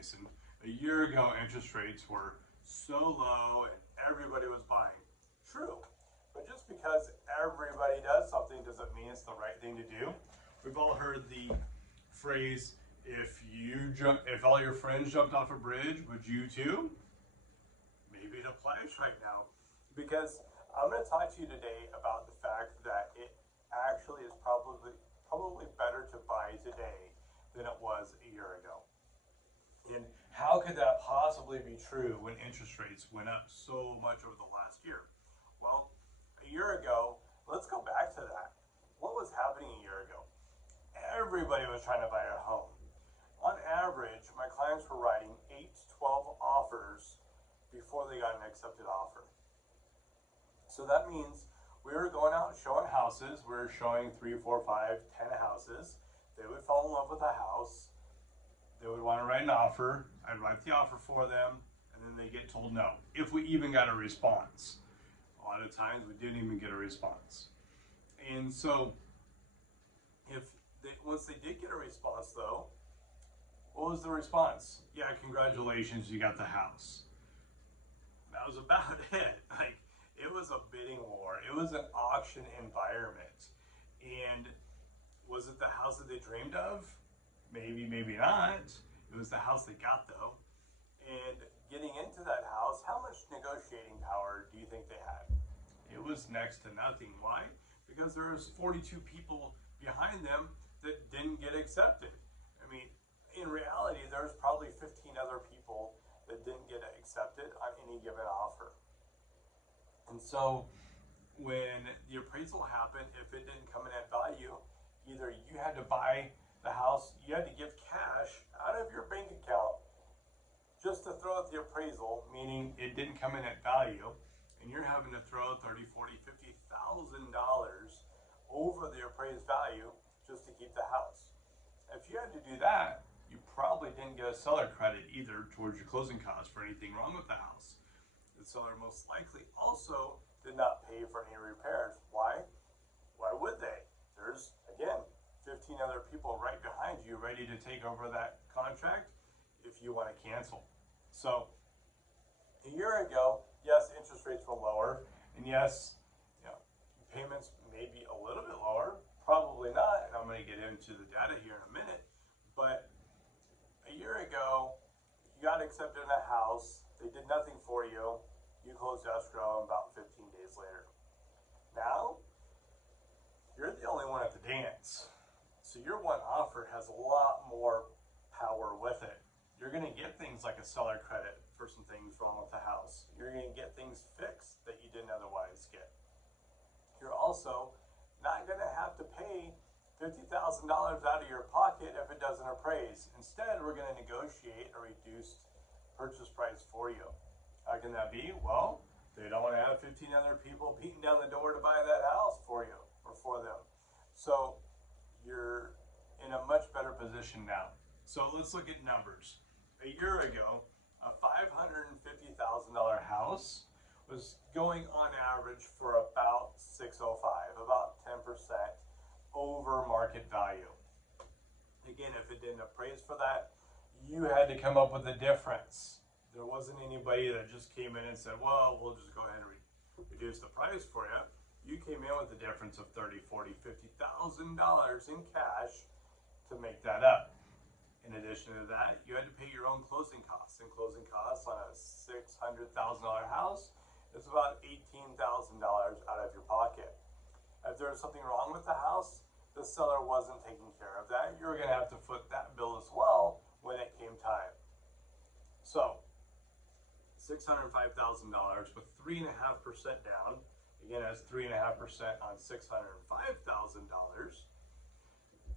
And a year ago, interest rates were so low and everybody was buying. True, but just because everybody does something doesn't mean it's the right thing to do. We've all heard the phrase, if all your friends jumped off a bridge, would you too? Maybe it applies right now, because I'm going to talk to you today about the fact that it actually is probably better to buy today than it was a year ago. And how could that possibly be true when interest rates went up so much over the last year? Well, a year ago, let's go back to that. What was happening a year ago? Everybody was trying to buy a home. On average, my clients were writing 8 to 12 offers before they got an accepted offer. So that means we were going out and showing houses. We were showing 3, 4, 5, 10 houses. They would fall in love with a house. They would want to write an offer. I'd write the offer for them, and then they get told no, if we even got a response. A lot of times we didn't even get a response. And so once they did get a response though, what was the response? Yeah, congratulations, you got the house. That was about it. It was a bidding war. It was an auction environment. And was it the house that they dreamed of? Maybe, maybe not. It was the house they got though. And getting into that house, how much negotiating power do you think they had? It was next to nothing. Why? Because there was 42 people behind them that didn't get accepted. I mean, in reality, there's probably 15 other people that didn't get accepted on any given offer. And so when the appraisal happened, if it didn't come in at value, either you had to buy the house, you had to give cash out of your bank account just to throw out the appraisal, meaning it didn't come in at value, and you're having to throw $30,000, $40,000, $50,000 over the appraised value just to keep the house. If you had to do that, you probably didn't get a seller credit either towards your closing costs for anything wrong with the house. The seller most likely also did not pay for any repairs. Why? Why would they? There's, again, 15 other people right behind you ready to take over that contract if you want to cancel. So a year ago, yes, interest rates were lower, and yes, payments may be a little bit lower, probably not, and I'm going to get into the data here in a minute, but a year ago, you got accepted in a house, they did nothing for you, you closed escrow about 15 days later. Now, you're the only one at the dance. So your one offer has a lot more power with it. You're going to get things like a seller credit for some things wrong with the house. You're going to get things fixed that you didn't otherwise get. You're also not going to have to pay $50,000 out of your pocket if it doesn't appraise. Instead, we're going to negotiate a reduced purchase price for you. How can that be? Well, they don't want to have 15 other people beating down the door to buy that house for you or for them. So you're in a much better position now. So let's look at numbers. A year ago, a $550,000 house was going on average for about $605, about 10% over market value. Again, if it didn't appraise for that, you had to come up with a difference. There wasn't anybody that just came in and said, well, we'll just go ahead and reduce the price for you. You came in with a difference of $30,000, $40,000, $50,000 in cash to make that up. In addition to that, you had to pay your own closing costs. And closing costs on a $600,000 house is about $18,000 out of your pocket. If there was something wrong with the house, the seller wasn't taking care of that. You were going to have to foot that bill as well when it came time. So, $605,000 with 3.5% down. Again, that's 3.5% on $605,000.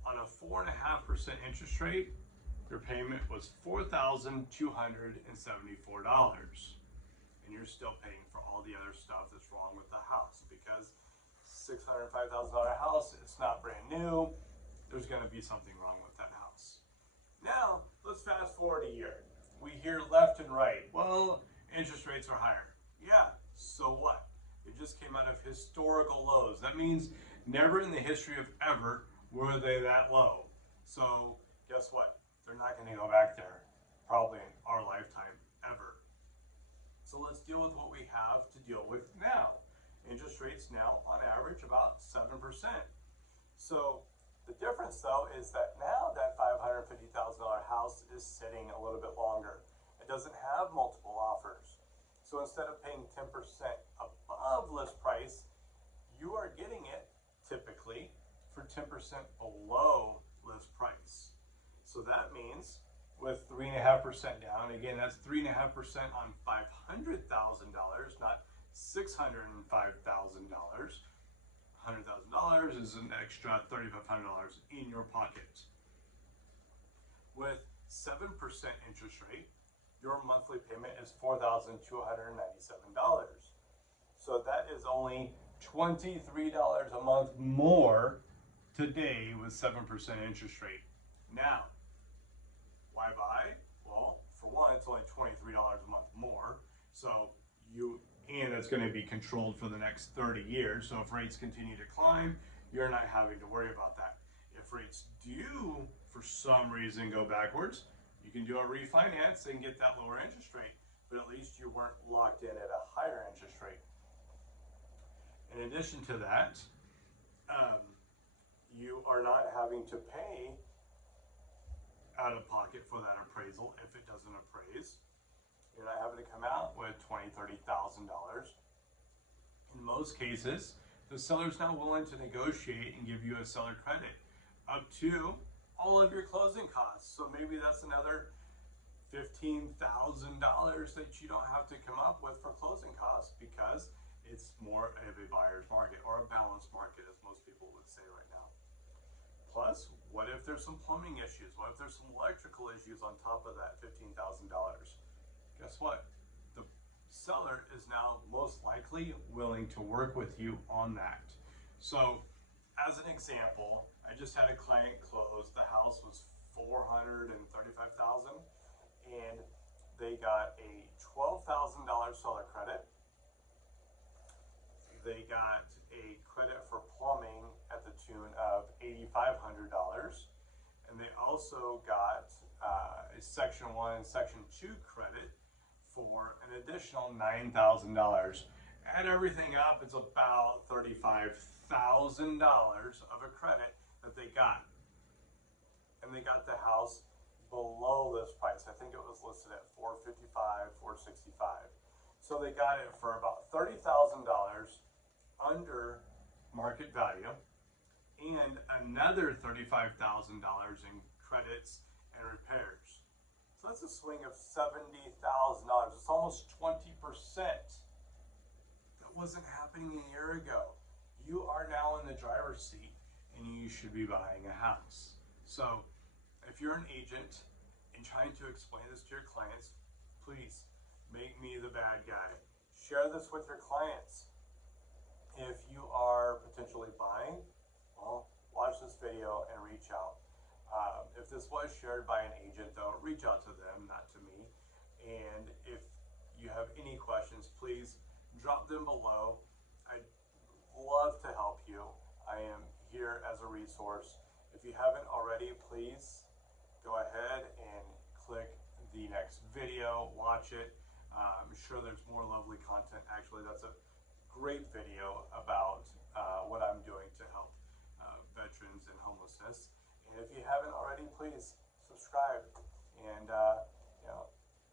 On a 4.5% interest rate, your payment was $4,274. And you're still paying for all the other stuff that's wrong with the house, because $605,000 house, it's not brand new. There's going to be something wrong with that house. Now, let's fast forward a year. We hear left and right, well, interest rates are higher. Yeah, so what? It just came out of historical lows. That means never in the history of ever were they that low. So guess what? They're not going to go back there. probably in our lifetime ever. So let's deal with what we have to deal with now. Interest rates now on average about 7%. So the difference though is that now that $550,000 house is sitting a little bit longer. It doesn't have multiple offers. So instead of paying 10% above list price, you are getting it typically for 10% below list price. So that means with 3.5% down, again, that's 3.5% on $500,000, not $605,000. $100,000 is an extra $3,500 in your pocket. With 7% interest rate, your monthly payment is $4,297. So that is only $23 a month more today with 7% interest rate. Now, why buy? Well, for one, it's only $23 a month more. So and it's going to be controlled for the next 30 years. So if rates continue to climb, you're not having to worry about that. If rates do, for some reason, go backwards, you can do a refinance and get that lower interest rate, but at least you weren't locked in at a higher interest rate. In addition to that, you are not having to pay out of pocket for that appraisal if it doesn't appraise. You're not having to come out with $20,000, $30,000. In most cases, the seller's now willing to negotiate and give you a seller credit up to all of your closing costs. So maybe that's another $15,000 that you don't have to come up with for closing costs because it's more of a buyer's market or a balanced market, as most people would say right now. Plus, what if there's some plumbing issues? What if there's some electrical issues on top of that $15,000? Guess what? The seller is now most likely willing to work with you on that. So, as an example, I just had a client close. The house was $435,000, and they got a $12,000 seller credit. They got a credit for plumbing at the tune of $8,500, and they also got a Section 1 and Section 2 credit for an additional $9,000. Add everything up, it's about $35,000 of a credit that they got. And they got the house below this price. I think it was listed at $455,000, $465,000. So they got it for about $30,000 under market value and another $35,000 in credits and repairs. So that's a swing of $70,000. It's almost 20%. That wasn't happening a year ago. You are now in the driver's seat and you should be buying a house. So if you're an agent and trying to explain this to your clients, please make me the bad guy. Share this with your clients. If you are potentially buying, well, watch this video and reach out. If this was shared by an agent, though, reach out to them, not to me. And if you have any questions, please drop them below. I'd love to help you. I am here as a resource. If you haven't already, please go ahead and click the next video, watch it. I'm sure there's more lovely content. Actually, that's a great video about what I'm doing to help veterans and homelessness. And if you haven't already, please subscribe and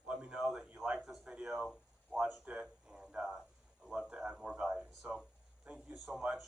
let me know that you liked this video, watched it, and I'd love to add more value. So thank you so much.